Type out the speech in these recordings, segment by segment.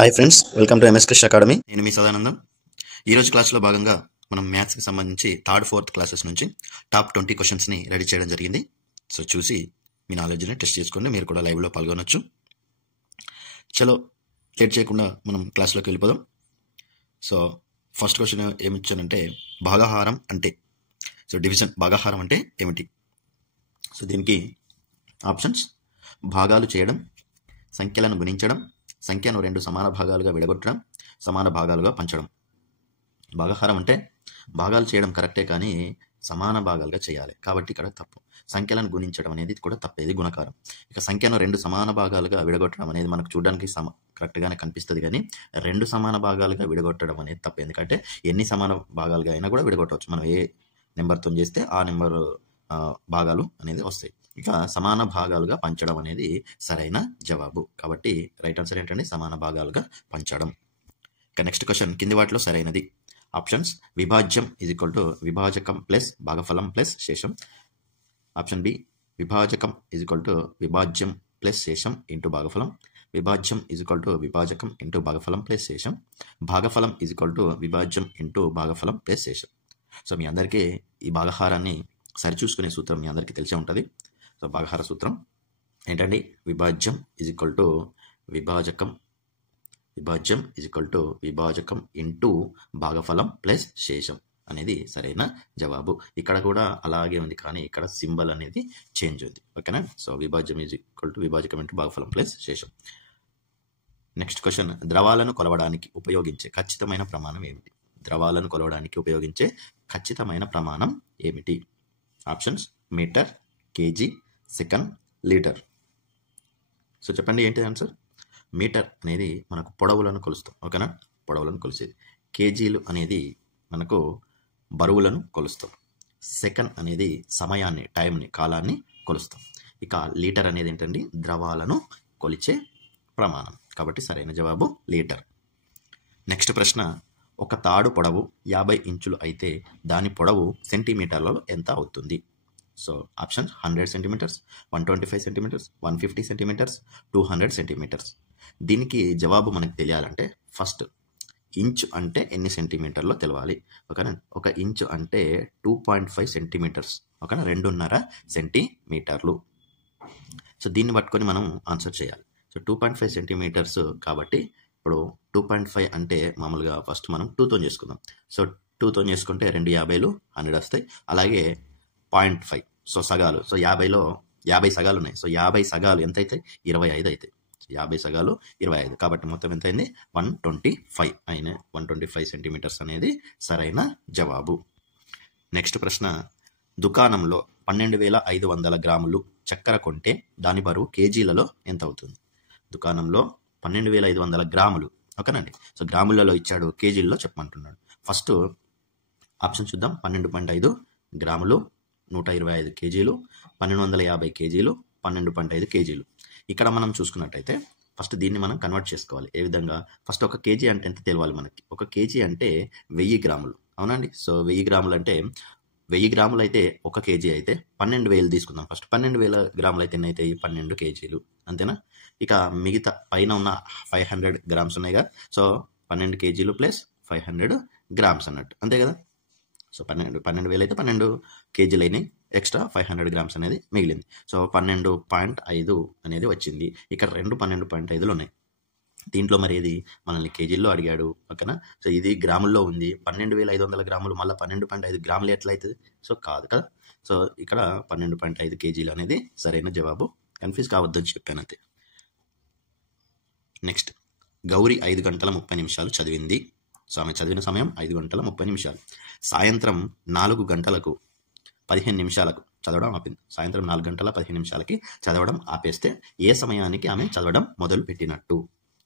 Hi friends, welcome to MS Krish academy. నేను మీ సదానందం. ఈరోజు క్లాస్లో భాగంగా మనం మ్యాథ్స్కి సంబంధించి థర్డ్ ఫోర్త్ క్లాసెస్ నుంచి టాప్ 20 క్వశ్చన్స్ని రెడీ చేయడం జరిగింది. సో చూసి మీ నాలెడ్జ్ని టెస్ట్ చేసుకోండి, మీరు కూడా లైవ్లో పాల్గొనవచ్చు. చలో లేట్ చేయకుండా మనం క్లాస్లోకి వెళ్ళిపోదాం. సో ఫస్ట్ క్వశ్చన్ ఏమి ఇచ్చానంటే భాగాహారం అంటే, సో డివిజన్ భాగాహారం అంటే ఏమిటి? సో దీనికి ఆప్షన్స్: భాగాలు చేయడం, సంఖ్యలను గుణించడం, సంఖ్యను రెండు సమాన భాగాలుగా విడగొట్టడం, సమాన భాగాలుగా పంచడం. భాగాహారం అంటే భాగాలు చేయడం కరెక్టే, కానీ సమాన భాగాలుగా చేయాలి కాబట్టి ఇక్కడ తప్పు. సంఖ్యలను గుణించడం అనేది కూడా తప్పేది, గుణకారం. ఇక సంఖ్యను రెండు సమాన భాగాలుగా విడగొట్టడం అనేది మనకు చూడడానికి కరెక్ట్గానే కనిపిస్తుంది, కానీ రెండు సమాన భాగాలుగా విడగొట్టడం అనేది తప్పు. ఎందుకంటే ఎన్ని సమాన భాగాలుగా అయినా కూడా విడగొట్టవచ్చు. మనం ఏ నెంబర్తో చేస్తే ఆ నెంబర్ భాగాలు అనేది వస్తాయి. ఇక సమాన భాగాలుగా పంచడం అనేది సరైన జవాబు. కాబట్టి రైట్ ఆన్సర్ ఏంటంటే సమాన భాగాలుగా పంచడం. ఇక నెక్స్ట్ క్వశ్చన్ కింది వాటిలో సరైనది. ఆప్షన్స్: విభాజ్యం ఈజ్ ఈక్వల్ టు విభాజకం ప్లస్ భాగఫలం ప్లస్ శేషం. ఆప్షన్ బి: విభాజకం ఈజ్ ఈక్వల్ టు విభాజ్యం ప్లస్ శేషం ఇంటూ భాగఫలం. విభాజ్యం ఈజ్ ఈక్వల్ టు విభాజకం ఇంటూ భాగఫలం ప్లస్ శేషం. భాగఫలం ఈజ్ ఈక్వల్ టు విభాజ్యం ఇంటూ భాగఫలం ప్లస్ శేషం. సో మీ అందరికీ ఈ భాగహారాన్ని సరిచూసుకునే సూత్రం మీ అందరికీ తెలిసే ఉంటుంది. సో భాగహార సూత్రం ఏంటండి? విభాజ్యం ఈజ్ ఈక్వల్ టు విభాజకం, విభాజ్యం ఈజ్ ఈక్వల్ టు విభాజకం ఇంటూ భాగఫలం ప్లస్ శేషం అనేది సరైన జవాబు. ఇక్కడ కూడా అలాగే ఉంది, కానీ ఇక్కడ సింబల్ అనేది చేంజ్ ఉంది. ఓకేనా? సో విభాజ్యం ఈజ్ ఈక్వల్ టు విభాజకం ఇంటూ భాగఫలం ప్లస్ శేషం. నెక్స్ట్ క్వశ్చన్: ద్రవాలను కొలవడానికి ఉపయోగించే ఖచ్చితమైన ప్రమాణం ఏమిటి? ద్రవాలను కొలవడానికి ఉపయోగించే ఖచ్చితమైన ప్రమాణం ఏమిటి? Options: metre, KG, second, litre. So చెప్పండి ఏంటి ఆన్సర్? మీటర్ అనేది మనకు పొడవులను కొలుస్తాం. ఓకేనా? పొడవులను కొలిసేది. కేజీలు అనేది మనకు బరువులను కొలుస్తాం. సెకండ్ అనేది సమయాన్ని, టైంని, కాలాన్ని కొలుస్తాం. ఇక లీటర్ అనేది ఏంటండి? ద్రవాలను కొలిచే ప్రమాణం. కాబట్టి సరైన జవాబు లీటర్. నెక్స్ట్ ప్రశ్న: ఒక తాడు పొడవు 50 ఇంచులు అయితే దాని పొడవు సెంటీమీటర్లలో ఎంత అవుతుంది? So options: 100 centimetres, 125 centimetres, 150 centimetres, 200 centimetres. దీనికి జవాబు మనకు తెలియాలంటే ఫస్ట్ ఇంచు అంటే ఎన్ని సెంటీమీటర్లో తెలవాలి. ఓకేనా? ఒక ఇంచు అంటే 2.5 సెంటీమీటర్స్. ఓకేనా? 2.5 సెంటీమీటర్లు. సో దీన్ని పట్టుకొని మనం ఆన్సర్ చేయాలి. సో 2.5 సెంటీమీటర్స్ కాబట్టి ఇప్పుడు 2.5 అంటే మామూలుగా ఫస్ట్ మనం 2తో చేసుకుందాం. సో 2తో చేసుకుంటే 2 50లు 100 వస్తాయి. అలాగే 0.5, సో సగాలు. సో 50లో 50 సగాలు ఉన్నాయి. సో 50 సగాలు ఎంత అవుతాయి? 25 అవుతాయి. 50 సగాలు 25. కాబట్టి మొత్తం ఎంత అయింది? 125 అయిన 125 సెంటీమీటర్స్ అనేది సరైన జవాబు. నెక్స్ట్ ప్రశ్న: దుకాణంలో 12,500 గ్రాములు చక్కెర కొంటే దాని బరువు కేజీలలో ఎంత అవుతుంది? దుకాణంలో 12,500 గ్రాములు. ఓకేనండి? సో గ్రాములలో ఇచ్చాడు, కేజీల్లో చెప్పమంటున్నాడు. ఫస్ట్ ఆప్షన్ చూద్దాం. 12.5 గ్రాములు 125 కేజీలు, 1250 కేజీలు, 12.5 కేజీలు. ఇక్కడ మనం చూసుకున్నట్టయితే ఫస్ట్ దీన్ని మనం కన్వర్ట్ చేసుకోవాలి. ఏ విధంగా? ఫస్ట్ ఒక కేజీ అంటే ఎంత తెలియాలి మనకి. ఒక కేజీ అంటే 1000 గ్రాములు. అవునండి? సో 1000 గ్రాములు అంటే 1000 గ్రాములు అయితే ఒక కేజీ అయితే 12,000 తీసుకుందాం. ఫస్ట్ 12,000 గ్రాములు అయితే ఎన్ని అవుతాయి? 12 కేజీలు. అంతేనా? ఇక మిగతా పైన ఉన్న 500 గ్రామ్స్ ఉన్నాయిగా. సో 12 కేజీలు ప్లస్ 500 గ్రామ్స్ అన్నట్టు, అంతే కదా? సో 12,000 అయితే 12 కేజీలు అయినాయి, ఎక్స్ట్రా 500 గ్రామ్స్ అనేది మిగిలింది. సో 12.5 అనేది వచ్చింది. ఇక్కడ రెండు 12.5లు ఉన్నాయి. దీంట్లో మరి ఇది మనల్ని కేజీల్లో అడిగాడు. ఓకేనా? సో ఇది గ్రాముల్లో ఉంది. 12,500 గ్రాములు మళ్ళీ 12.5 గ్రాములు ఎట్లా అవుతుంది? సో కాదు కదా. సో ఇక్కడ 12.5 కేజీలు అనేది సరైన జవాబు. కన్ఫ్యూజ్ కావద్దని చెప్పాను అంతే. నెక్స్ట్: గౌరీ 5 గంటల 30 నిమిషాలు చదివింది. సో ఆమె చదివిన సమయం 5 గంటల 30 నిమిషాలు. సాయంత్రం 4 గంటలకు 15 నిమిషాలకు చదవడం ఆపింది. సాయంత్రం 4 గంటల 15 నిమిషాలకి చదవడం ఆపేస్తే ఏ సమయానికి ఆమె చదవడం మొదలు పెట్టినట్టు?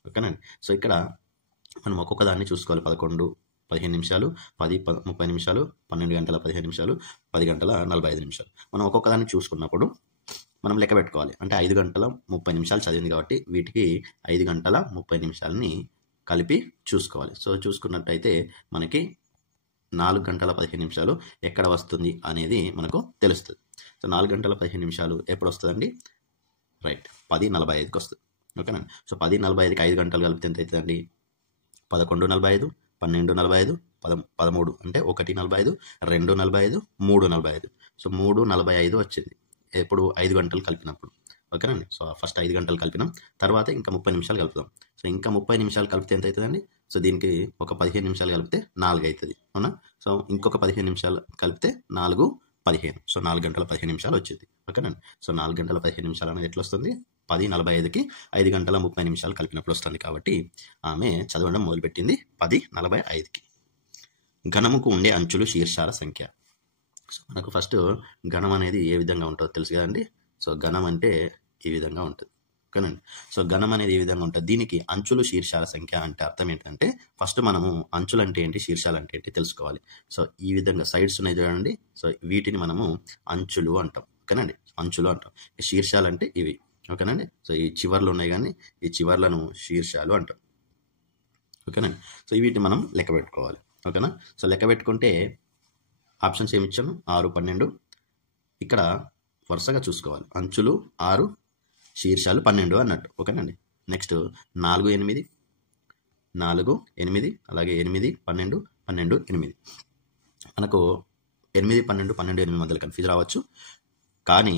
ఓకేనండి? సో ఇక్కడ మనం ఒక్కొక్క దాన్ని చూసుకోవాలి. 11, 15 నిమిషాలు, 10, 30 నిమిషాలు, 12 గంటల 15 నిమిషాలు, 10 గంటల 45 నిమిషాలు. మనం ఒక్కొక్క దాన్ని చూసుకున్నప్పుడు మనం లెక్క పెట్టుకోవాలి. అంటే 5 గంటల 30 నిమిషాలు చదివింది కాబట్టి వీటికి 5 గంటల 30 నిమిషాలని కలిపి చూసుకోవాలి. సో చూసుకున్నట్టయితే మనకి 4 గంటల 15 నిమిషాలు ఎక్కడ వస్తుంది అనేది మనకు తెలుస్తుంది. సో 4 గంటల 15 నిమిషాలు ఎప్పుడు వస్తుందండి? రైట్, 10:45కి వస్తుంది. ఓకేనండి. సో 10:45కి 5 గంటలు కలిపితే ఎంత అవుతుందండి? 11:45, 12:45, 13 అంటే 1:45, 2:45, 3:45. సో 3:45 వచ్చింది ఎప్పుడు 5 గంటలు కలిపినప్పుడు. ఓకేనండి. సో ఫస్ట్ 5 గంటలు కలిపినాం, తర్వాత ఇంకా 30 నిమిషాలు కలుపుదాం. సో ఇంకా 30 నిమిషాలు కలిపితే ఎంత అవుతుందండి? సో దీనికి ఒక 15 నిమిషాలు కలిపితే 4 అవుతుంది, అవునా? సో ఇంకొక 15 నిమిషాలు కలిపితే 4, 15. సో 4 గంటల 15 నిమిషాలు వచ్చింది. ఓకేనండి. సో 4 గంటల 15 నిమిషాలు అనేది ఎట్లా వస్తుంది? 10:45కి 5 గంటల 30 నిమిషాలు కలిపినప్పుడు వస్తుంది. కాబట్టి ఆమె చదవడం మొదలుపెట్టింది 10:45కి. ఘనముకు ఉండే అంచులు శీర్షాల సంఖ్య. సో మనకు ఫస్ట్ ఘనం అనేది ఏ విధంగా ఉంటుందో తెలుసు కదండి. సో ఘనం అంటే ఈ విధంగా ఉంటుంది. ఓకేనండి. సో ఘనం అనేది ఈ విధంగా ఉంటుంది. దీనికి అంచులు శీర్షాల సంఖ్య అంటే అర్థం ఏంటంటే, ఫస్ట్ మనము అంచులు అంటే ఏంటి, శీర్షాలు అంటే ఏంటి తెలుసుకోవాలి. సో ఈ విధంగా సైడ్స్ ఉన్నాయి చూడండి. సో వీటిని మనము అంచులు అంటాం. ఓకేనండి. అంచులు అంటాం. శీర్షాలు అంటే ఇవి. ఓకేనండి. సో ఈ చివర్లు ఉన్నాయి కానీ ఈ చివర్లను శీర్షాలు అంటాం. ఓకేనండి. సో వీటిని మనం లెక్క పెట్టుకోవాలి. ఓకేనా. సో లెక్క పెట్టుకుంటే ఆప్షన్స్ ఏమి ఇచ్చాము? 6, 12. ఇక్కడ వరుసగా చూసుకోవాలి. అంచులు 6, శీర్షాలు 12 అన్నట్టు. ఓకేనండి. నెక్స్ట్ 4, 8, 4, 8, అలాగే 8, 12, 12, 8. మనకు 8, 12, 12, 8 మధ్యలో కన్ఫ్యూజ్ రావచ్చు, కానీ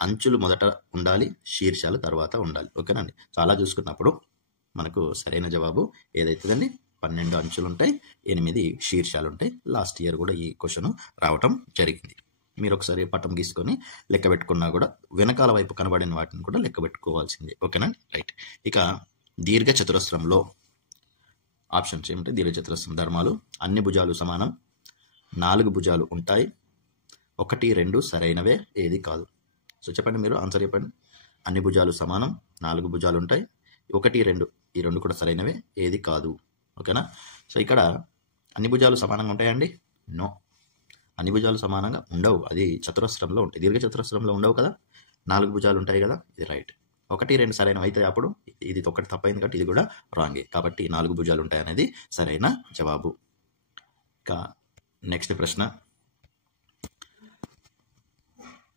అంచులు మొదట ఉండాలి, శీర్షాలు తర్వాత ఉండాలి. ఓకేనండి. సో అలా చూసుకున్నప్పుడు మనకు సరైన జవాబు ఏదైతుందండి? 12 అంచులు ఉంటాయి, 8 శీర్షాలు ఉంటాయి. లాస్ట్ ఇయర్ కూడా ఈ క్వశ్చన్ రావటం జరిగింది. మీరు ఒకసారి పటం గీసుకొని లెక్క పెట్టుకున్నా కూడా వెనకాల వైపు కనబడిన వాటిని కూడా లెక్క పెట్టుకోవాల్సిందే. ఓకేనండి. రైట్. ఇక దీర్ఘ చతురస్రంలో ఆప్షన్స్ ఏమిటి? దీర్ఘ చతురస్రం ధర్మాలు: అన్ని భుజాలు సమానం, 4 భుజాలు ఉంటాయి, 1, 2 సరైనవే, ఏది కాదు. సో చెప్పండి, మీరు ఆన్సర్ చెప్పండి. అన్ని భుజాలు సమానం, 4 భుజాలు ఉంటాయి, 1, 2 ఈ 2 కూడా సరైనవే, ఏది కాదు. ఓకేనా. సో ఇక్కడ అన్ని భుజాలు సమానంగా ఉంటాయండి? నో, అన్ని భుజాలు సమానంగా ఉండవు. అది చతురస్రంలో ఉంటాయి. దీర్ఘ చతురస్రంలో ఉండవు కదా, 4 భుజాలు ఉంటాయి కదా. ఇది రైట్. 1, 2 సరైనవి అయితే అప్పుడు ఇది ఒకటి తప్పైంది కాబట్టి ఇది కూడా రాంగే. కాబట్టి 4 భుజాలు ఉంటాయి అనేది సరైన జవాబు. ఇక నెక్స్ట్ ప్రశ్న,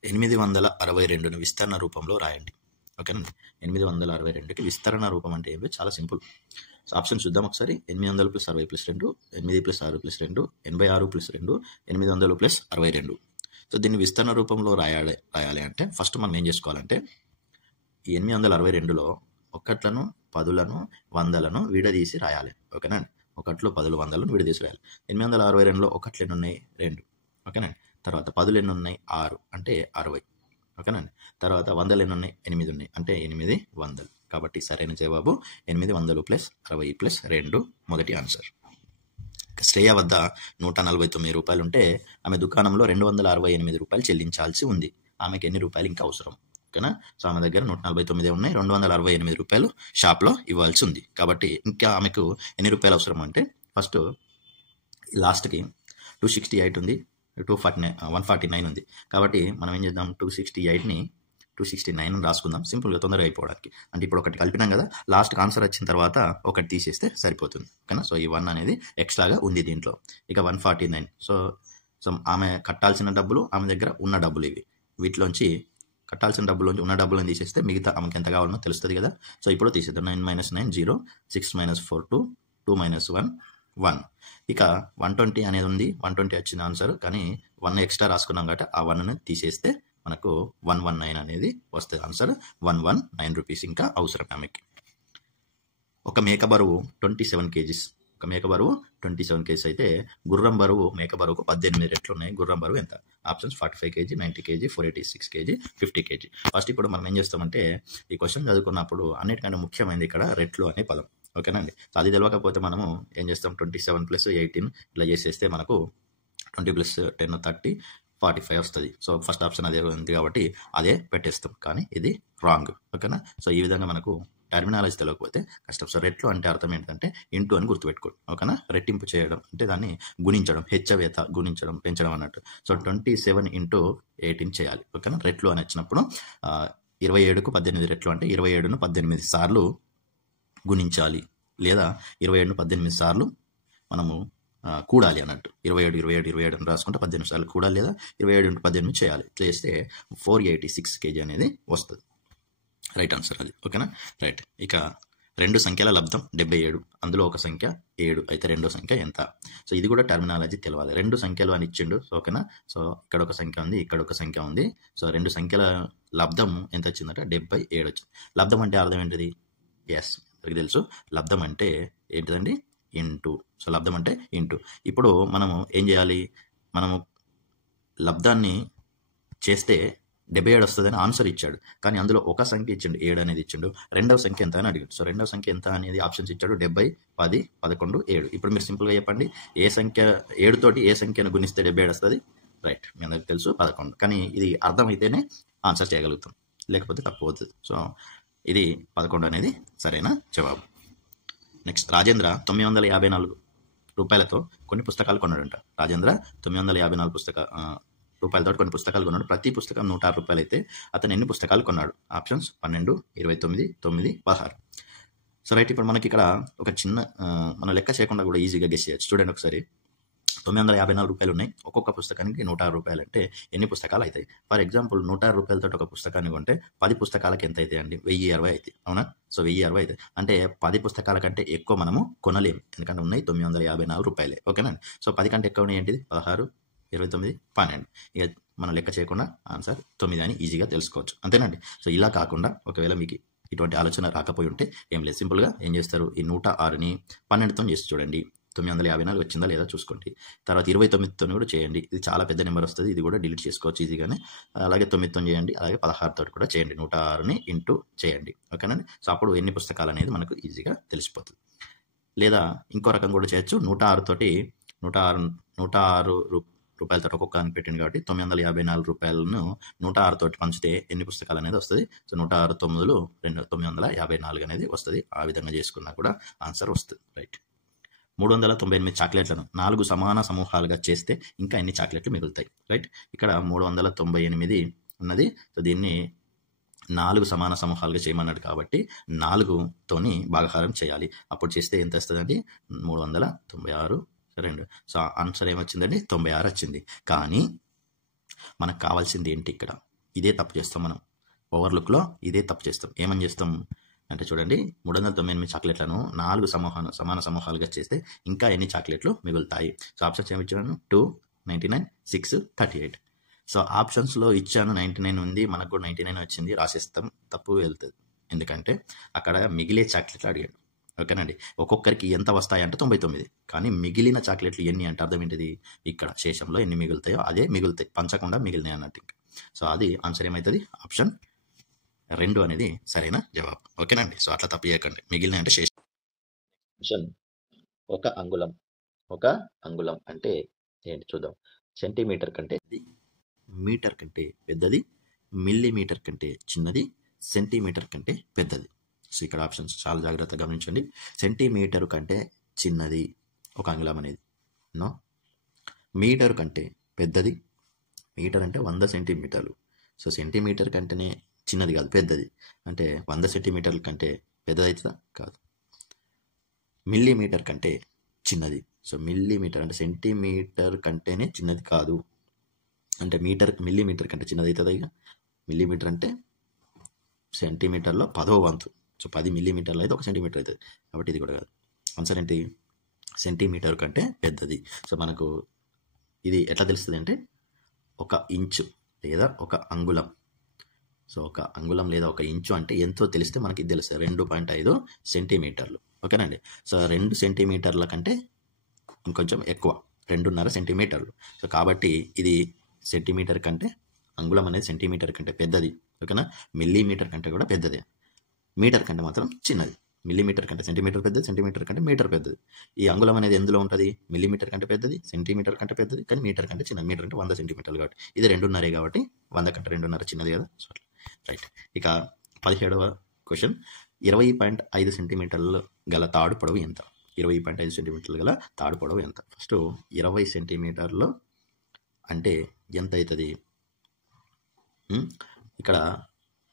862ను విస్తరణ రూపంలో రాయండి. ఓకేనండి. 862కి విస్తరణ రూపం అంటే ఏమి? చాలా సింపుల్. సో ఆప్షన్ చూద్దాం ఒకసారి. 800 + 60 + 2, 8 + 6 + 2, 86 + 2, 800 + 62. సో దీన్ని విస్తరణ రూపంలో రాయాలి అంటే ఫస్ట్ మనం ఏం చేసుకోవాలంటే, ఈ 862లో ఒకట్లను, పదులను, వందలను విడదీసి రాయాలి. ఓకేనండి. ఒకట్లు, పదులు, వందలను విడదీసి రాయాలి. 862లో ఒకట్లు ఎన్ని ఉన్నాయి? 2. ఓకేనండి. తర్వాత పదులు ఎన్ని ఉన్నాయి? 6 అంటే 60. ఓకేనండి. తర్వాత వందలు ఎన్ని ఉన్నాయి? 8 ఉన్నాయి అంటే 800. కాబట్టి సరైన జవాబు 800 + 60 + 2 మొదటి ఆన్సర్. శ్రేయ వద్ద 149 రూపాయలు ఉంటే ఆమె దుకాణంలో 268 రూపాయలు చెల్లించాల్సి ఉంది. ఆమెకి ఎన్ని రూపాయలు ఇంకా అవసరం? ఓకేనా. సో ఆమె దగ్గర 149 ఉన్నాయి, 268 రూపాయలు షాప్లో ఇవ్వాల్సి ఉంది. కాబట్టి ఇంకా ఆమెకు ఎన్ని రూపాయలు అవసరం అంటే, ఫస్ట్ లాస్ట్కి 268 ఉంది, 149 ఉంది. కాబట్టి మనం ఏం చేద్దాం? 268ని 269 రాసుకుందాం, సింపుల్గా తొందరగా అయిపోవడానికి. అంటే ఇప్పుడు ఒకటి కలిపినాం కదా, లాస్ట్కి ఆన్సర్ వచ్చిన తర్వాత ఒకటి తీసేస్తే సరిపోతుంది. ఓకేనా. సో ఈ 1 అనేది ఎక్స్ట్రాగా ఉంది దీంట్లో. ఇక 149. సో ఆమె కట్టాల్సిన డబ్బులు, ఆమె దగ్గర ఉన్న డబ్బులు ఇవి. వీటిలోంచి కట్టాల్సిన డబ్బులోంచి ఉన్న డబ్బులను తీసేస్తే మిగతా ఆమెకి ఎంత కావాలనో తెలుస్తుంది కదా. సో ఇప్పుడు తీసేద్దాం. 9 - 9 0, 6 - 4 2, 2 - 1 1. ఇక 120 అనేది ఉంది, 120 వచ్చిన ఆన్సర్, కానీ 1 ఎక్స్ట్రా రాసుకున్నాం కాబట్టి ఆ 1ని తీసేస్తే మనకు 119 అనేది వస్తుంది ఆన్సర్. 119 రూపీస్ ఇంకా అవసరం ఆమెకి. ఒక మేక బరువు 27 kgs. ఒక మేక బరువు 27 kgs అయితే గుర్రం బరువు మేక బరువుకు 18 రెట్లు ఉన్నాయి. గుర్రం బరువు ఎంత? Options 45 kg, 90 kg, 486 kg, 50 kg. First ఇప్పుడు మనం ఏం చేస్తామంటే, ఈ క్వశ్చన్ చదువుకున్నప్పుడు అన్నిటికంటే ముఖ్యమైనది ఇక్కడ రెట్లు అనే పదం. ఓకేనండి. అది తెలియకపోతే మనము ఏం చేస్తాం? 27 + 18 ఇలా చేసేస్తే మనకు 20 + 10 30 45 వస్తుంది. సో ఫస్ట్ ఆప్షన్ అదే ఉంది కాబట్టి అదే పెట్టేస్తాం, కానీ ఇది రాంగ్. ఓకేనా. సో ఈ విధంగా మనకు టర్మినాలజీ తెలియకపోతే కష్టం. సో రెట్లు అంటే అర్థం ఏంటంటే ఇంటూ అని గుర్తుపెట్టుకోండి. ఓకేనా. రెట్టింపు చేయడం అంటే దాన్ని గుణించడం, హెచ్చవేత, గుణించడం, పెంచడం అన్నట్టు. సో 27 × 18 చేయాలి. ఓకేనా. రెట్లు అని వచ్చినప్పుడు 27కు 18 రెట్లు అంటే 27ను 18 సార్లు గుణించాలి, లేదా 27ను 18 సార్లు మనము కూడాలి అన్నట్టు. 27 27 27 అని రాసుకుంటే 18 సార్లు కూడాలి, లేదా 27 × 18 చేయాలి. ఇట్లా చేస్తే 486 kg అనేది వస్తుంది. రైట్ ఆన్సర్ అది. ఓకేనా? రైట్. ఇక రెండు సంఖ్యల లబ్ధం 77, అందులో ఒక సంఖ్య 7 అయితే రెండో సంఖ్య ఎంత? సో ఇది కూడా టర్మినాలజీ తెలవాలి. రెండు సంఖ్యలు అని ఇచ్చిండు. సో ఓకేనా? సో ఇక్కడ ఒక సంఖ్య ఉంది, ఇక్కడ ఒక సంఖ్య ఉంది. సో రెండు సంఖ్యల లబ్ధం ఎంత వచ్చిందంటే 77 వచ్చింది. లబ్ధం అంటే అర్థం ఏంటిది? ఎస్, మీకు తెలుసు. లబ్ధం అంటే ఏంటిదండి? ఇంటూ. సో లబ్ధం అంటే ఇంటూ. ఇప్పుడు మనము ఏం చేయాలి? మనము లబ్ధాన్ని చేస్తే 77 వస్తుందని ఆన్సర్ ఇచ్చాడు, కానీ అందులో ఒక సంఖ్య ఇచ్చిండు, 7 అనేది ఇచ్చిండు. రెండవ సంఖ్య ఎంత అని అడిగాడు. సో రెండవ సంఖ్య ఎంత అనేది ఆప్షన్స్ ఇచ్చాడు, 70, 10, 11, 7. ఇప్పుడు మీరు సింపుల్గా చెప్పండి, ఏ సంఖ్య 7 తోటి ఏ సంఖ్యను గుణిస్తే 77 వస్తుంది? రైట్, మీ అందరికి తెలుసు 11. కానీ ఇది అర్థమైతేనే ఆన్సర్ చేయగలుగుతాం, లేకపోతే తప్పు అవుతుంది. సో ఇది 11 అనేది సరైన జవాబు. నెక్స్ట్, రాజేంద్ర 954 రూపాయలతో కొన్ని పుస్తకాలు కొన్నాడంట. రాజేంద్ర 954 రూపాయలతో కొన్ని పుస్తకాలు కొన్నాడు. ప్రతి పుస్తకం 106 రూపాయలు అయితే అతను ఎన్ని పుస్తకాలు కొన్నాడు? ఆప్షన్స్ 12, 29, 9, 16. సో రైట్, ఇప్పుడు మనకి ఇక్కడ ఒక చిన్న మనం లెక్క చేయకుండా కూడా ఈజీగా గెస్ చేయొచ్చు. చూడండి ఒకసారి, 954 రూపాయలు ఉన్నాయి. ఒక్కొక్క పుస్తకానికి 106 రూపాయలు అంటే ఎన్ని పుస్తకాలు అవుతాయి? ఫర్ ఎగ్జాంపుల్ 106 రూపాయలతో ఒక పుస్తకాన్ని కొంటే 10 పుస్తకాలకు ఎంత అవుతాయి అండి? 1060 అవుతాయి. అవునా? సో 1060 అవుతాయి అంటే 10 పుస్తకాల కంటే ఎక్కువ మనము కొనలేము, ఎందుకంటే ఉన్నాయి 954 రూపాయలే. ఓకేనా? సో 10 కంటే ఎక్కువ ఉన్నాయి ఏంటిది? 16, 29, 12. ఇక మనం లెక్క చేయకుండా ఆన్సర్ 9 అని ఈజీగా తెలుసుకోవచ్చు. అంతేనండి. సో ఇలా కాకుండా ఒకవేళ మీకు ఇటువంటి ఆలోచన రాకపోయి ఉంటే ఏం లేదు, సింపుల్గా ఏం చేస్తారు? ఈ 106ని 12తో చేసి చూడండి, 954 వచ్చిందా లేదా చూసుకోండి. తర్వాత 29తో కూడా చేయండి, ఇది చాలా పెద్ద నెంబర్ వస్తుంది, ఇది కూడా డిలీట్ చేసుకోవచ్చు ఈజీగానే. అలాగే 9తో చేయండి, అలాగే 16తో కూడా చేయండి, 106ని ఇంటూ చేయండి. ఓకేనండి? సో అప్పుడు ఎన్ని పుస్తకాలు అనేది మనకు ఈజీగా తెలిసిపోతుంది. లేదా ఇంకో రకం కూడా చేయొచ్చు, 106 తోటి 106 రూపాయలతో ఒక్కొక్కదానికి పెట్టింది కాబట్టి 954 రూపాయలను 106 తోటి పంచితే ఎన్ని పుస్తకాలు అనేది వస్తుంది? సో 106 9లు 954 అనేది వస్తుంది. ఆ విధంగా చేసుకున్నా కూడా ఆన్సర్ వస్తుంది. రైట్. 398 చాక్లెట్లను 4 సమాన సమూహాలుగా చేస్తే ఇంకా ఎన్ని చాక్లెట్లు మిగులుతాయి? రైట్, ఇక్కడ 398 ఉన్నది. సో దీన్ని 4 సమాన సమూహాలుగా చేయమన్నాడు కాబట్టి 4తోని భాగహారం చేయాలి. అప్పుడు చేస్తే ఎంత వస్తుందండి? 396, 2. So answer ఏమొచ్చిందండి? 96 వచ్చింది. కానీ మనకు కావాల్సింది ఏంటి? ఇక్కడ ఇదే తప్పు చేస్తాం మనం, ఓవర్లుక్లో ఇదే తప్పు చేస్తాం. ఏమని చేస్తాం అంటే చూడండి, 398 చాక్లెట్లను 4 సమాన సమూహాలుగా చేస్తే ఇంకా ఎన్ని చాక్లెట్లు మిగులుతాయి? సో ఆప్షన్స్ ఏమి ఇచ్చాను? 2, 99, 6, 38. సో ఆప్షన్స్లో ఇచ్చాను 99 ఉంది, మనకు కూడా 99 వచ్చింది, రాసేస్తాం, తప్పు వెళ్తుంది. ఎందుకంటే అక్కడ మిగిలే చాక్లెట్లు అడిగాడు. ఓకేనండి? ఒక్కొక్కరికి ఎంత వస్తాయి అంటే 99, కానీ మిగిలిన చాక్లెట్లు ఎన్ని అంటే అర్థం ఏంటిది? ఇక్కడ శేషంలో ఎన్ని మిగులుతాయో అదే మిగులుతాయి, పంచకుండా మిగిలినాయి అన్నట్టు. సో అది ఆన్సర్ ఏమవుతుంది? ఆప్షన్ 2 అనేది సరైన జవాబు. ఓకేనండి? సో అట్లా తప్పు చేయకండి, మిగిలిన అంటే శేషం. ఒక అంగుళం అంటే ఏంటి చూద్దాం. సెంటీమీటర్ కంటే మీటర్ కంటే పెద్దది, మిల్లీమీటర్ కంటే చిన్నది, సెంటీమీటర్ కంటే పెద్దది. సో ఇక్కడ ఆప్షన్స్ చాలా జాగ్రత్తగా గమనించండి. సెంటీమీటర్ కంటే చిన్నది ఒక అంగుళం అనేది, నో. మీటర్ కంటే పెద్దది, మీటర్ అంటే 100 సెంటీమీటర్లు. సో సెంటీమీటర్ కంటేనే చిన్నది కాదు, పెద్దది అంటే 100 సెంటీమీటర్ల కంటే పెద్దది అవుతుందా? కాదు. మిల్లీమీటర్ కంటే చిన్నది. సో మిల్లీమీటర్ అంటే సెంటీమీటర్ కంటేనే చిన్నది కాదు, అంటే మిల్లీమీటర్ కంటే చిన్నది అవుతుంది. ఇక మిల్లీమీటర్ అంటే సెంటీమీటర్లో 10వ వంతు. సో 10 మిల్లీమీటర్లు అయితే 1 సెంటీమీటర్ అవుతుంది, కాబట్టి ఇది కూడా కాదు. ఆన్సర్ ఏంటి? సెంటీమీటర్ కంటే పెద్దది. సో మనకు ఇది ఎట్లా తెలుస్తుంది అంటే 1 ఇంచు లేదా 1 అంగుళం. సో 1 అంగుళం లేదా 1 ఇంచు అంటే ఎంతో తెలిస్తే మనకి ఇది తెలుస్తుంది, 2.5 సెంటీమీటర్లు. ఓకేనండి? సో 2 సెంటీమీటర్ల కంటే ఇంకొంచెం ఎక్కువ, 2.5 సెంటీమీటర్లు. సో కాబట్టి ఇది సెంటీమీటర్ కంటే, అంగుళం అనేది సెంటీమీటర్ కంటే పెద్దది. ఓకేనా? మిల్లీమీటర్ కంటే కూడా పెద్దదే, మీటర్ కంటే మాత్రం చిన్నది. మిల్లీమీటర్ కంటే సెంటీమీటర్ పెద్దది, సెంటీమీటర్ కంటే మీటర్ పెద్దది. ఈ అంగుళం అనేది ఎందులో ఉంటుంది? మిల్లీమీటర్ కంటే పెద్దది, సెంటీమీటర్ కంటే పెద్దది, కానీ మీటర్ కంటే చిన్నది. మీటర్ అంటే 100 సెంటీమీటర్లు కాబట్టి ఇది 2.5 కాబట్టి 100 కంటే 2.5 చిన్నది కదా. రైట్. ఇక 17వ క్వశ్చన్, 20.5 సెంటీమీటర్లు గల తాడు పొడవు ఎంత? 20.5 సెంటీమీటర్లు గల తాడు పొడవు ఎంత? ఫస్ట్ 20 సెంటీమీటర్లు అంటే ఎంత అవుతుంది? ఇక్కడ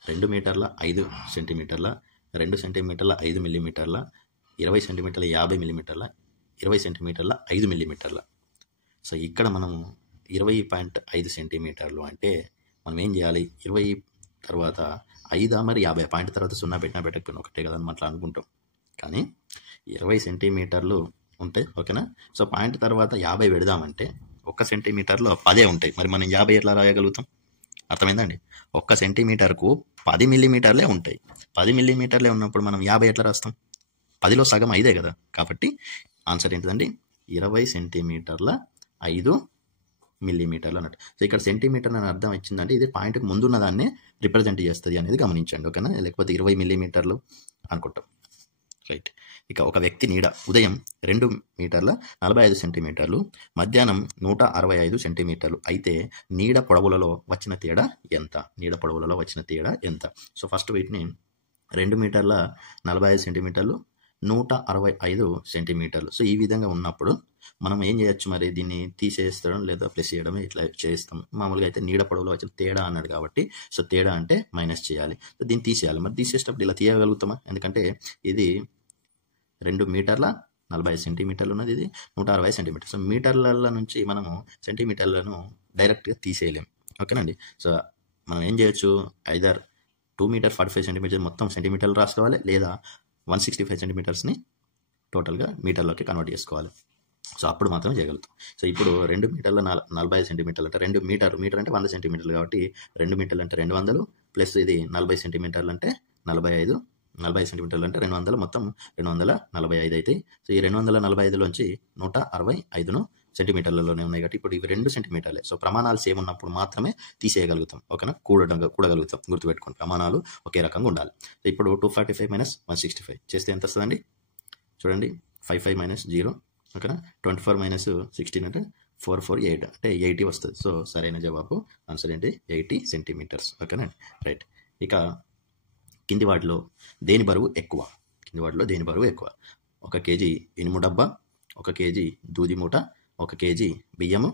2 మీటర్ల 5 సెంటీమీటర్ల, 2 సెంటీమీటర్ల 5 మిల్లీమీటర్ల, 20 సెంటీమీటర్ల 50 మిల్లీమీటర్ల, 20 సెంటీమీటర్ల 5 మిల్లీమీటర్ల. సో ఇక్కడ మనము 20.5 సెంటీమీటర్లు అంటే మనం ఏం చేయాలి? తర్వాత 5 మరి 50 పాయింట్ తర్వాత 0 పెట్టినా పెట్టకపోయినా ఒకటే కదా అని అట్లా అనుకుంటాం. కానీ 20 సెంటీమీటర్లు ఉంటాయి, ఓకేనా. సో పాయింట్ తర్వాత 50 పెడదామంటే 1 సెంటీమీటర్లో 10 ఉంటాయి. మరి మనం 50 ఎట్లా రాయగలుగుతాం? అర్థమైందండి. 1 సెంటీమీటర్కు 10 మిల్లీమీటర్లే ఉంటాయి. 10 మిల్లీమీటర్లే ఉన్నప్పుడు మనం 50 ఎట్లా రాస్తాం? 10లో సగం 5 కదా. కాబట్టి ఆన్సర్ ఏంటిదండి? 20 సెంటీమీటర్ల 5 మిల్లీమీటర్లు అన్నట్టు. సో ఇక్కడ సెంటీమీటర్ అని అర్థం ఇచ్చిందంటే ఇది పాయింట్కి ముందున్న దాన్ని రిప్రజెంట్ చేస్తుంది అనేది గమనించండి, ఓకేనా. లేకపోతే 20 మిల్లీమీటర్లు అనుకుంటాం, రైట్. ఇక ఒక వ్యక్తి నీడ ఉదయం 2 మీటర్ల 45 సెంటీమీటర్లు, మధ్యాహ్నం 165 సెంటీమీటర్లు అయితే నీడ పొడవులలో వచ్చిన తేడా ఎంత? నీడ పొడవులలో వచ్చిన తేడా ఎంత? సో ఫస్ట్ వీటిని 2 మీటర్ల 45 సెంటీమీటర్లు, 165 సెంటీమీటర్లు. సో ఈ విధంగా ఉన్నప్పుడు మనం ఏం చేయొచ్చు? మరి దీన్ని తీసేస్తడం లేదా ప్లస్ చేయడం ఇట్లా చేస్తాం. మామూలుగా అయితే నీడ పొడవులో వచ్చిన తేడా అన్నాడు కాబట్టి సో తేడా అంటే మైనస్ చేయాలి. సో దీన్ని తీసేయాలి. మరి తీసేటప్పుడు ఇలా తీయగలుగుతామా? ఎందుకంటే ఇది 2 మీటర్ల 40 సెంటీమీటర్లు ఉన్నది, ఇది 160 సెంటీమీటర్లు. సో మీటర్ల నుంచి మనము సెంటీమీటర్లను డైరెక్ట్గా తీసేయలేము, ఓకేనండి. సో మనం ఏం చేయొచ్చు? ఐదర్ 2 మీటర్ 45 సెంటీమీటర్ మొత్తం సెంటీమీటర్లు రాసుకోవాలి, లేదా 165 సెంటీమీటర్స్ని టోటల్గా మీటర్లోకి కన్వర్ట్ చేసుకోవాలి. సో అప్పుడు మాత్రమే చేయగలుగుతాం. సో ఇప్పుడు 2 మీటర్ల 45 సెంటీమీటర్లు అంటే 2 మీటర్ అంటే 100 సెంటీమీటర్లు కాబట్టి 2 మీటర్లు అంటే 200 ప్లస్ ఇది 40 సెంటీమీటర్లు అంటే 45, 40 సెంటీమీటర్లు అంటే 200, మొత్తం 245 అవుతాయి. సో ఈ 245లోంచి 165ను సెంటీమీటర్లలోనే ఉన్నాయి కాబట్టి ఇప్పుడు ఇవి 2 సెంటీమీటర్లే. సో ప్రమాణాలు సేమ్ ఉన్నప్పుడు మాత్రమే తీసేయగలుగుతాం, ఓకేనా. కూడగలుగుతాం. గుర్తుపెట్టుకోండి, ప్రమాణాలు ఒకే రకంగా ఉండాలి. సో ఇప్పుడు 245 మైనస్ 165 చేస్తే ఎంత వస్తుందండి? చూడండి, 55 మైనస్ 0, ఓకేనా. 24 మైనస్ 16 అంటే 448 అంటే 80 వస్తుంది. సో సరైన జవాబు ఆన్సర్ ఏంటి? 80 సెంటీమీటర్స్, ఓకేనా, రైట్. ఇక కింది వాటిలో దేని బరువు ఎక్కువ? 1 కేజీ ఇనుము డబ్బా, 1 కేజీ దూది మూట, 1 కేజీ బియ్యము,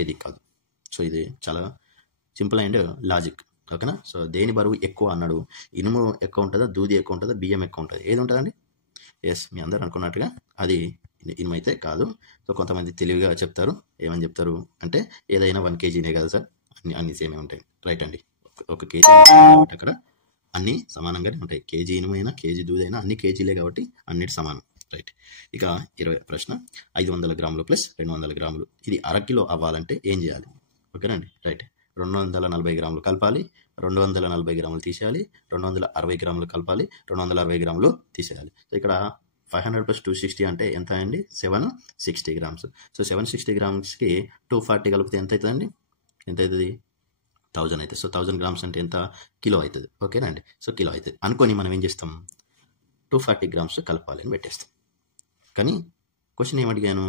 ఏది కాదు? సో ఇది చాలా సింపుల్ అండ్ లాజిక్, ఓకేనా. సో దేని బరువు ఎక్కువ అన్నాడు. ఇనుము ఎక్కువ ఉంటుందా, దూది ఎక్కువ ఉంటుందా, బియ్యం ఎక్కువ ఉంటుంది? ఏది ఉంటుందండి? ఎస్, మీ అందరు అనుకున్నట్టుగా అది ఇనుము అయితే కాదు. సో కొంతమంది తెలివిగా చెప్తారు. ఏమని చెప్తారు అంటే ఏదైనా 1 కేజీనే కదా సార్, అన్ని సేమే ఉంటాయి. రైట్ అండి. 1 కేజీ అక్కడ అన్నీ సమానంగానే ఉంటాయి. కేజీ ఇనుమైనా కేజీ దూదైనా అన్ని కేజీలే కాబట్టి అన్నిటి సమానం, రైట్. ఇక 20 ప్రశ్న, 500 గ్రాములు ప్లస్ 200 గ్రాములు ఇది అరకిలో అవ్వాలంటే ఏం చేయాలి? ఓకేనండి, రైట్. 240 గ్రాములు కలపాలి, 240 గ్రాములు తీసేయాలి, 260 గ్రాములు కలపాలి, 260 గ్రాములు తీసేయాలి. సో ఇక్కడ 500 ప్లస్ 260 అంటే ఎంత అండి? 760 గ్రామ్స్. సో 760 గ్రామ్స్కి 240 కలిపితే ఎంత అవుతుందండి? ఎంత అవుతుంది? 1000 అవుతుంది. సో 1000 గ్రామ్స్ అంటే ఎంత? కిలో అవుతుంది, ఓకేనా అండి. సో కిలో అవుతుంది అనుకొని మనం ఏం చేస్తాం? 240 గ్రామ్స్ కలపాలి అని పెట్టేస్తాం. కానీ క్వశ్చన్ ఏమడిగాను?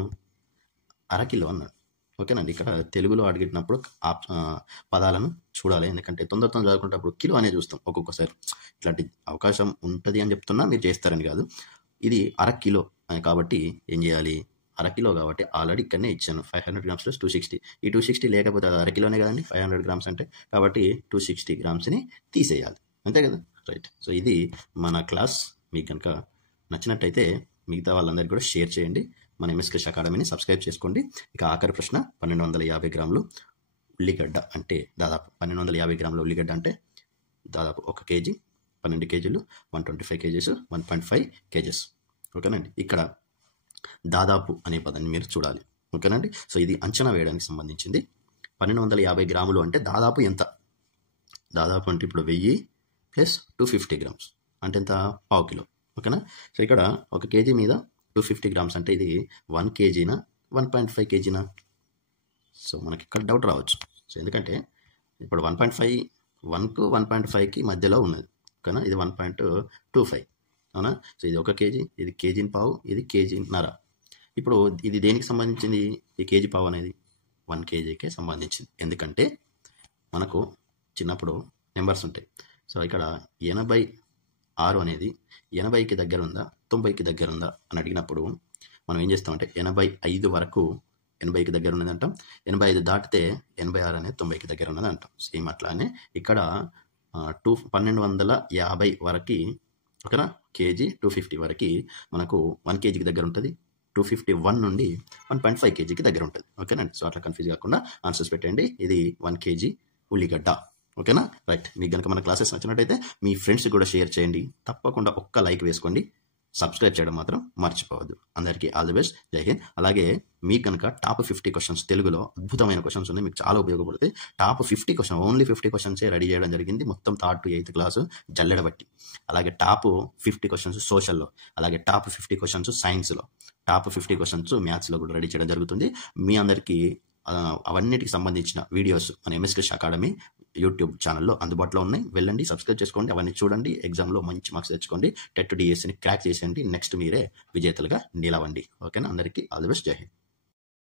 అరకిలో అన్నాడు, ఓకేనండి. ఇక్కడ తెలుగులో అడిగినప్పుడు పదాలను చూడాలి, ఎందుకంటే తొందర చదువుకునేటప్పుడు కిలో అనేది చూస్తాం. ఒక్కొక్కసారి ఇట్లాంటి అవకాశం ఉంటుంది అని చెప్తున్నా, మీరు చేస్తారని కాదు. ఇది అరకిలో కాబట్టి ఏం చేయాలి? అరకిలో కాబట్టి ఆల్రెడీ ఇక్కడనే ఇచ్చాను 500 గ్రామ్స్ ప్లస్ 260. ఈ 260 లేకపోతే అది అరకిలోనే కదండి 500 గ్రామ్స్ అంటే, కాబట్టి 260 గ్రామ్స్ని తీసేయాలి, అంతే కదా, రైట్. సో ఇది మన క్లాస్. మీకు కనుక నచ్చినట్టయితే మిగతా వాళ్ళందరికీ కూడా షేర్ చేయండి. మన ఎంఎస్ కృషి అకాడమీని సబ్స్క్రైబ్ చేసుకోండి. ఇక ఆఖరి ప్రశ్న, 1250 గ్రాములు ఉల్లిగడ్డ అంటే దాదాపు 1250 గ్రాముల ఉల్లిగడ్డ అంటే దాదాపు 1 కేజీ, 12 కేజీలు, 125 కేజీస్, 1.5 కేజెస్, ఓకేనండి. ఇక్కడ దాదాపు అనే పదాన్ని మీరు చూడాలి, ఓకేనండి. సో ఇది అంచనా వేయడానికి సంబంధించింది. 1250 గ్రాములు అంటే దాదాపు ఎంత? దాదాపు అంటే ఇప్పుడు 1000 ప్లస్ 250 గ్రామ్స్ అంటే ఎంత? పావు కిలో, ఓకేనా. సో ఇక్కడ 1 కేజీ మీద 250 గ్రామ్స్ అంటే ఇది 1 కేజీనా 1.5 కేజీనా? సో మనకి ఇక్కడ డౌట్ రావచ్చు. సో ఎందుకంటే ఇప్పుడు 1.5 1కు 1.5కి మధ్యలో ఉన్నది, ఓకేనా. ఇది 1.25, అవునా. సో ఇది 1 కేజీ, ఇది కేజీని పావు, ఇది కేజీన్నర. ఇప్పుడు ఇది దేనికి సంబంధించింది? ఈ కేజీ పావు అనేది 1 కేజీకే సంబంధించింది. ఎందుకంటే మనకు చిన్నప్పుడు నెంబర్స్ ఉంటాయి. సో ఇక్కడ 86 అనేది 80కి దగ్గర ఉందా 90కి దగ్గర ఉందా అని అడిగినప్పుడు మనం ఏం చేస్తామంటే 85 వరకు 80కి దగ్గర ఉన్నది అంటాం, 85 దాటితే 86 అనేది 90కి దగ్గర ఉన్నది అంటాం. సేమ్ అట్లానే ఇక్కడ 1250 వరకు, ఓకేనా, కేజీ 250 వరకు మనకు 1 కేజీకి దగ్గర ఉంటుంది. 251 నుండి 1.5 కేజీకి దగ్గర ఉంటుంది, ఓకేనండి. సో అట్లా కన్ఫ్యూజ్ కాకుండా ఆన్సర్స్ పెట్టండి. ఇది 1 కేజీ ఉల్లిగడ్డ, ఓకేనా? రైట్. మీకు కనుక మన క్లాసెస్ నచ్చినట్టయితే మీ ఫ్రెండ్స్కి కూడా షేర్ చేయండి. తప్పకుండా ఒక్క లైక్ వేసుకోండి. సబ్స్క్రైబ్ చేయడం మాత్రం మర్చిపోవద్దు. అందరికీ ఆల్ ది బెస్ట్. జై హింద్. అలాగే మీకు కనుక టాప్ 50 క్వశ్చన్స్ తెలుగులో అద్భుతమైన క్వశ్చన్స్ ఉన్నాయి, మీకు చాలా ఉపయోగపడతాయి. టాప్ 50 క్వశ్చన్, ఓన్లీ 50 క్వశ్చన్సే రెడీ చేయడం జరిగింది, మొత్తం 3rd to 8th క్లాసు జల్లెడ బట్టి. అలాగే టాప్ 50 క్వశ్చన్స్ సోషల్లో, అలాగే టాప్ 50 క్వశ్చన్స్ సైన్స్లో, టాప్ 50 క్వశ్చన్స్ మ్యాథ్స్లో కూడా రెడీ చేయడం జరుగుతుంది. మీ అందరికీ అవన్నిటికి సంబంధించిన వీడియోస్ మన ఎంఎస్ కృషి అకాడమీ యూట్యూబ్ ఛానల్లో అందుబాటులో ఉన్నాయి. వెళ్ళండి, సబ్స్క్రైబ్ చేసుకోండి, అవన్నీ చూడండి. ఎగ్జామ్లో మంచి మార్క్స్ తెచ్చుకోండి. టెట్ డిఎస్సిని క్రాక్ చేసేయండి. నెక్స్ట్ మీరే విజేతలుగా నిలవండి. ఓకేనా? అందరికీ ఆల్ ది బెస్ట్. జై హింద్.